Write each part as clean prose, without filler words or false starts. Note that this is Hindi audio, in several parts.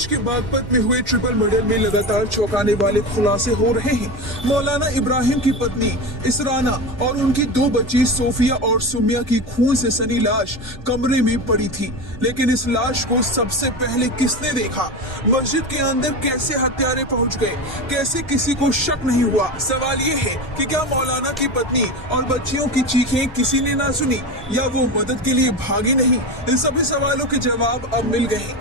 प्रदेश के बागपत में हुए ट्रिपल मर्डर में लगातार चौंकाने वाले खुलासे हो रहे हैं। मौलाना इब्राहिम की पत्नी इसराना और उनकी 2 बच्ची सोफिया और सुमिया की खून से सनी लाश कमरे में पड़ी थी, लेकिन इस लाश को सबसे पहले किसने देखा? मस्जिद के अंदर कैसे हत्यारे पहुंच गए? कैसे किसी को शक नहीं हुआ? सवाल ये है कि क्या मौलाना की पत्नी और बच्चियों की चीखें किसी ने ना सुनी या वो मदद के लिए भागी नहीं? इन सभी सवालों के जवाब अब मिल गए हैं,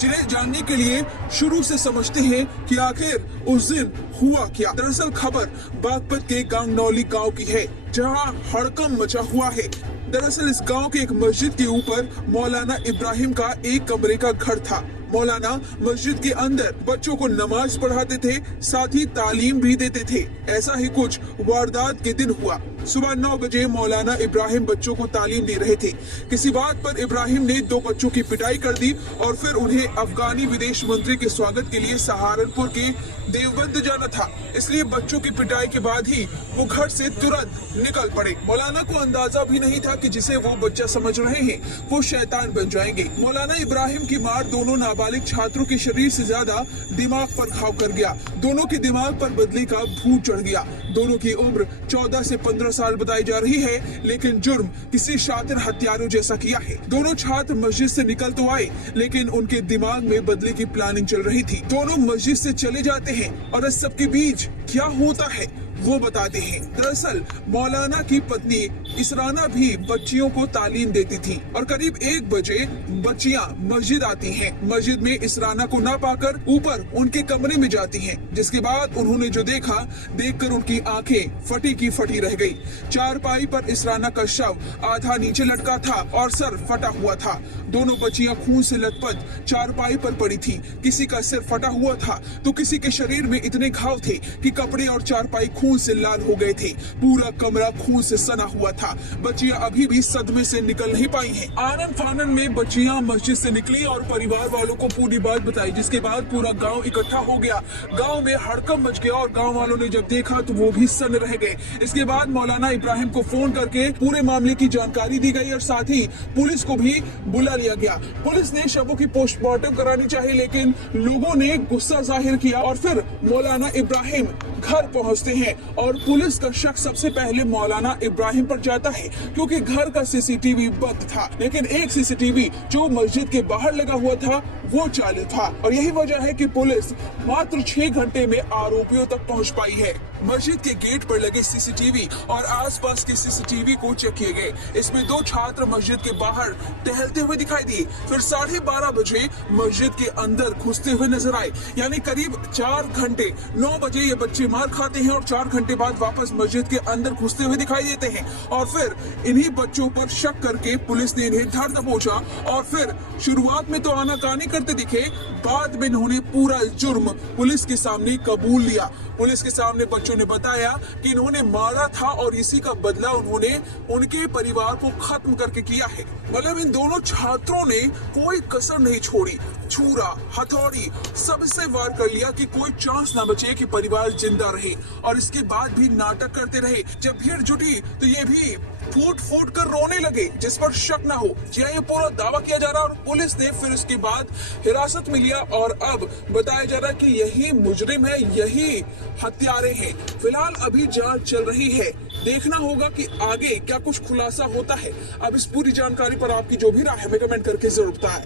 जिन्हें जानने के लिए शुरू से समझते हैं कि आखिर उस दिन हुआ क्या। दरअसल खबर बागपत के गांगनौली गांव की है, जहां हड़कंप मचा हुआ है। दरअसल इस गांव के एक मस्जिद के ऊपर मौलाना इब्राहिम का एक कमरे का घर था। मौलाना मस्जिद के अंदर बच्चों को नमाज पढ़ाते थे, साथ ही तालीम भी देते थे। ऐसा ही कुछ वारदात के दिन हुआ। सुबह 9 बजे मौलाना इब्राहिम बच्चों को तालीम दे रहे थे। किसी बात पर इब्राहिम ने 2 बच्चों की पिटाई कर दी और फिर उन्हें अफगानी विदेश मंत्री के स्वागत के लिए सहारनपुर के देवबंद जाना था, इसलिए बच्चों की पिटाई के बाद ही वो घर से तुरंत निकल पड़े। मौलाना को अंदाजा भी नहीं था कि जिसे वो बच्चा समझ रहे हैं वो शैतान बन जाएंगे। मौलाना इब्राहिम की मार दोनों नाबालिग छात्रों के शरीर से ज्यादा दिमाग पर घाव कर गया। दोनों के दिमाग पर बदले का भूत चढ़ गया। दोनों की उम्र 14 से 15 साल बताई जा रही है, लेकिन जुर्म किसी शातिर हत्यारों जैसा किया है। दोनों छात्र मस्जिद से निकल तो आए, लेकिन उनके दिमाग में बदले की प्लानिंग चल रही थी। दोनों मस्जिद से चले जाते हैं और इस सब के बीच क्या होता है वो बताते हैं। दरअसल मौलाना की पत्नी इसराना भी बच्चियों को तालीम देती थी और करीब 1 बजे बच्चियां मस्जिद आती हैं। मस्जिद में इसराना को ना पाकर ऊपर उनके कमरे में जाती हैं, जिसके बाद उन्होंने जो देखा, देखकर उनकी आंखें फटी की फटी रह गई। चारपाई पर इसराना का शव आधा नीचे लटका था और सर फटा हुआ था। दोनों बच्चियां खून से लथपथ चारपाई पर पड़ी थी। किसी का सिर फटा हुआ था तो किसी के शरीर में इतने घाव थे कि कपड़े और चारपाई खून से लाल हो गए थे। पूरा कमरा खून से सना हुआ था। बच्चियां अभी भी सदमे से निकल नहीं पाई हैं। आनन फानन में बच्चियां मस्जिद से निकली और परिवार वालों को पूरी बात बताई, जिसके बाद पूरा गांव इकट्ठा हो गया। गांव में हड़कंप मच गया और गांव वालों ने जब देखा तो वो भी सन्न रह गए। इसके बाद मौलाना इब्राहिम को फोन करके पूरे मामले की जानकारी दी गई और साथ ही पुलिस को भी बुला लिया गया। पुलिस ने शवों की पोस्टमार्टम करानी चाहिए, लेकिन लोगों ने गुस्सा जाहिर किया और फिर मौलाना इब्राहिम घर पहुंचते हैं और पुलिस का शक सबसे पहले मौलाना इब्राहिम पर जाता है, क्योंकि घर का सीसीटीवी बंद था, लेकिन एक सीसीटीवी जो मस्जिद के बाहर लगा हुआ था वो चालू था। और यही वजह है कि पुलिस मात्र 6 घंटे में आरोपियों तक पहुंच पाई है। मस्जिद के गेट पर लगे सीसीटीवी और आसपास के सीसीटीवी को चेक किए गए। इसमें 2 छात्र मस्जिद के बाहर टहलते हुए दिखाई दिए, फिर 12:30 बजे मस्जिद के अंदर घुसते हुए नजर आए। यानी करीब 4 घंटे। 9 बजे ये बच्चे मार खाते हैं और 4 घंटे बाद वापस मस्जिद के अंदर घुसते हुए दिखाई देते हैं। और फिर इन्हीं बच्चों पर शक करके पुलिस ने इन्हें धर दबोचा और फिर शुरुआत में तो आनाकानी करते दिखे, बाद में इन्होंने पूरा जुर्म पुलिस के सामने कबूल लिया। पुलिस के सामने बच्चों ने बताया कि इन्होंने मारा था और इसी का बदला उन्होंने उनके परिवार को खत्म करके किया है। मतलब इन दोनों छात्रों ने कोई कसर नहीं छोड़ी। छुरा, हथौड़ी सबसे वार कर लिया कि कोई चांस ना बचे कि परिवार जिंदा रहे। और इसके बाद भी नाटक करते रहे। जब भीड़ जुटी तो ये भी फूट फूट कर रोने लगे, जिस पर शक ना हो। जी ये पूरा दावा किया जा रहा है और पुलिस ने फिर उसके बाद हिरासत में लिया और अब बताया जा रहा है कि यही मुजरिम है, यही हत्यारे हैं। फिलहाल अभी जांच चल रही है। देखना होगा कि आगे क्या कुछ खुलासा होता है। अब इस पूरी जानकारी पर आपकी जो भी राय है हमें कमेंट करके जरूर बताएं।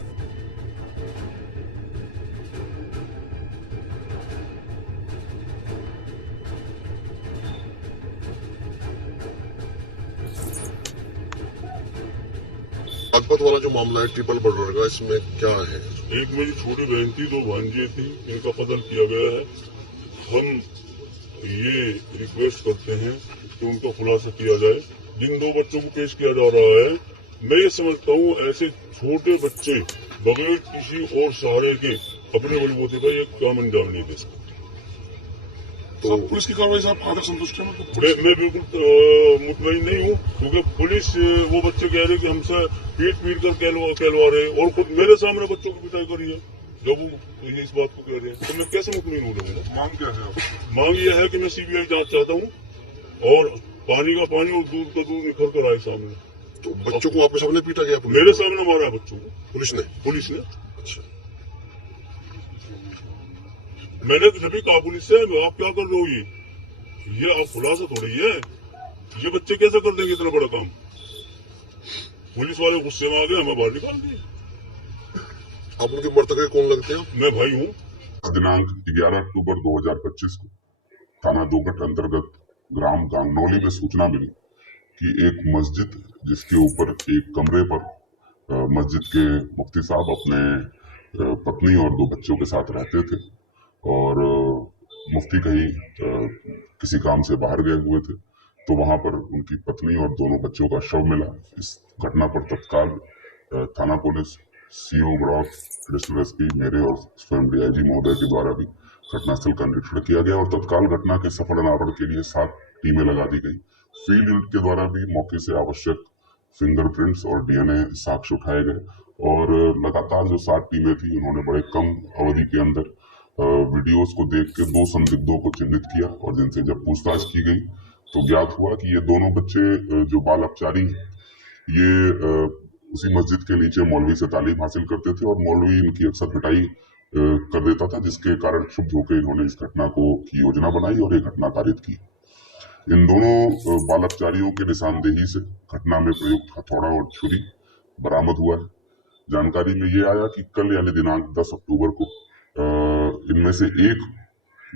बागपत वाला जो मामला है ट्रिपल मर्डर का, इसमें क्या है? एक मेरी छोटी बहन थी, 2 भांजियां थी, इनका कत्ल किया गया है। हम ये रिक्वेस्ट करते हैं कि उनका खुलासा किया जाए। जिन 2 बच्चों को पेश किया जा रहा है, मैं ये समझता हूँ ऐसे छोटे बच्चे बगैर किसी और सहारे के अपने बलबूते पर एक काम अंजाम नहीं दे सकते। तो पुलिस की कार्रवाई से आप आधा संतुष्ट हैं? मैं बिल्कुल मुतमईन नहीं हूँ, क्योंकि पुलिस वो बच्चे कह रहे कि हमसे पीट कर कहलवा रहे और खुद मेरे सामने बच्चों की पिटाई करी है। जब वो इस बात को कह रहे हैं तो मैं कैसे मुतमईन हो जाऊंगा? मांग क्या है? मांग यह है कि मैं सीबीआई जांच चाहता हूँ और पानी का पानी और दूध का दूध निखर कर आए सामने। तो बच्चों को आपके सामने पीटा गया? मेरे सामने मारा है बच्चों को पुलिस ने? पुलिस ने अच्छा, मैंने तो जब कहा पुलिस से, आप क्या कर रहे हो, ये आप खुलासा थोड़ी है, ये बच्चे कैसे कर देंगे इतना बड़ा काम। पुलिस वाले गुस्से में आ गए, हमें बाहर निकाल दिए। आप उनके मृतक कौन लगते हैं? मैं भाई हूँ। दिनांक 11 अक्टूबर 2025 को थाना दोगट अंतर्गत ग्राम गांगनौली में सूचना मिली कि एक मस्जिद जिसके ऊपर एक कमरे पर मस्जिद के मुफ्ती साहब अपने पत्नी और 2 बच्चों के साथ रहते थे और मुफ्ती कहीं किसी काम से बाहर गए हुए थे, तो वहां पर उनकी पत्नी और दोनों बच्चों का शव मिला। इस घटना पर तत्काल थाना police, CO block, additional SP मेरे और स्वयं डीआईजी महोदय के द्वारा भी घटनास्थल का निरीक्षण किया गया और तत्काल घटना के सफल अनावरण के लिए 7 टीमें लगा दी गई। फील्ड यूनिट के द्वारा भी मौके से आवश्यक फिंगरप्रिंट्स और डीएनए साक्ष्य उठाए गए और लगातार जो 7 टीमें थी उन्होंने बड़े कम अवधि के अंदर वीडियोस को देख के 2 संदिग्धों को चिन्हित किया और जिनसे जब पूछताछ की गई तो ज्ञात हुआ कि ये दोनों बच्चे जो बाल अपचारी ये उसी मस्जिद के नीचे मौलवी से तालीम हासिल करते थे और मौलवी इनकी अक्सर पिटाई कर देता था, जिसके कारण क्षुब्ध होकर इन्होंने इस घटना की योजना बनाई और ये घटना कारित की। इन दोनों बाल अपचारियों के निशानदेही से घटना में प्रयुक्त हथौड़ा और छुरी बरामद हुआ है। जानकारी में ये आया कि कल यानी दिनांक 10 अक्टूबर को इनमें से एक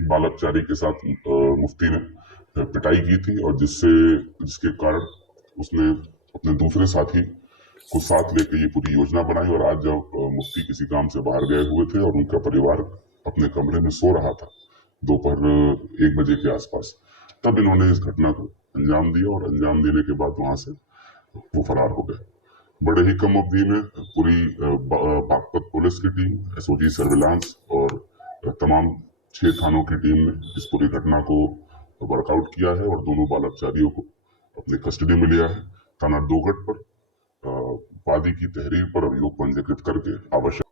बाल अपचारी के साथ मुफ्ती ने पिटाई की थी और जिसके कारण उसने अपने दूसरे साथी को साथ लेकर ये पूरी योजना बनाई और आज जब मुफ्ती किसी काम से बाहर गए हुए थे और उनका परिवार अपने कमरे में सो रहा था दोपहर 1 बजे के आसपास, तब इन्होंने इस घटना को अंजाम दिया और अंजाम देने के बाद वहां से वो फरार हो गए। बड़े ही कम अवधि में पूरी बागपत पुलिस की टीम, एसओजी सर्विलांस और तमाम 6 थानों की टीम ने इस पूरी घटना को वर्कआउट किया है और दोनों बाल अपचारियों को अपने कस्टडी में लिया है। थाना दोगट पर वादी की तहरीर पर अभियोग पंजीकृत करके आवश्यक